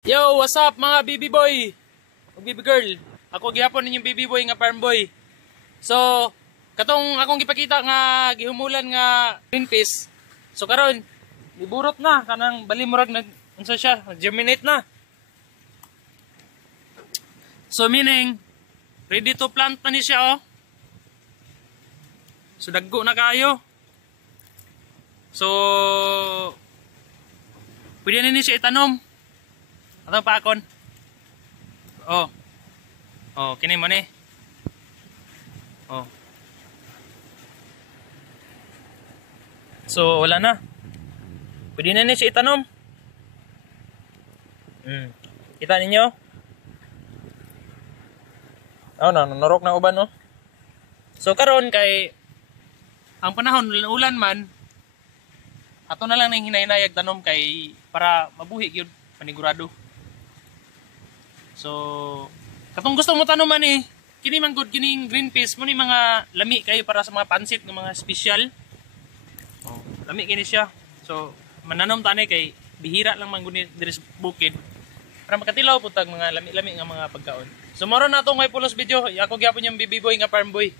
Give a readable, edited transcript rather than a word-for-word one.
Yo, what's up mga baby boy? O baby girl. Ako gihapon ninyong baby boy nga farm boy. So, katong akong gipakita nga gihumulan nga green peas. So karon, iburot na kanang balimurag nag unsa siya, germinate na. So meaning ready to plant na ni siya oh. So daggo na kayo. So pwede na ni siya itanom. Atong pakon. Oh. Oh, kini mo ni. Oh. So wala na. Pwede na ni siya itanom. Kita ninyo? Oh, nanurok na uban no. So karon kay ang panahon ulan man ato na lang nang hinay-hinayag tanom kay para mabuhi gyud panigurado. So katong gusto mo tanoman eh, kini man good kining green peas mo ni mga lami kayo para sa mga pansit ng mga special. Oh, lami kini siya. So mananom tani kay bihira lang man guni diri sa bukid. Para makatilaw putag mga lami-lami nga mga pagkaon. So moro na to ngay pulos video. Ako gyapon yung baby boy nga farm boy.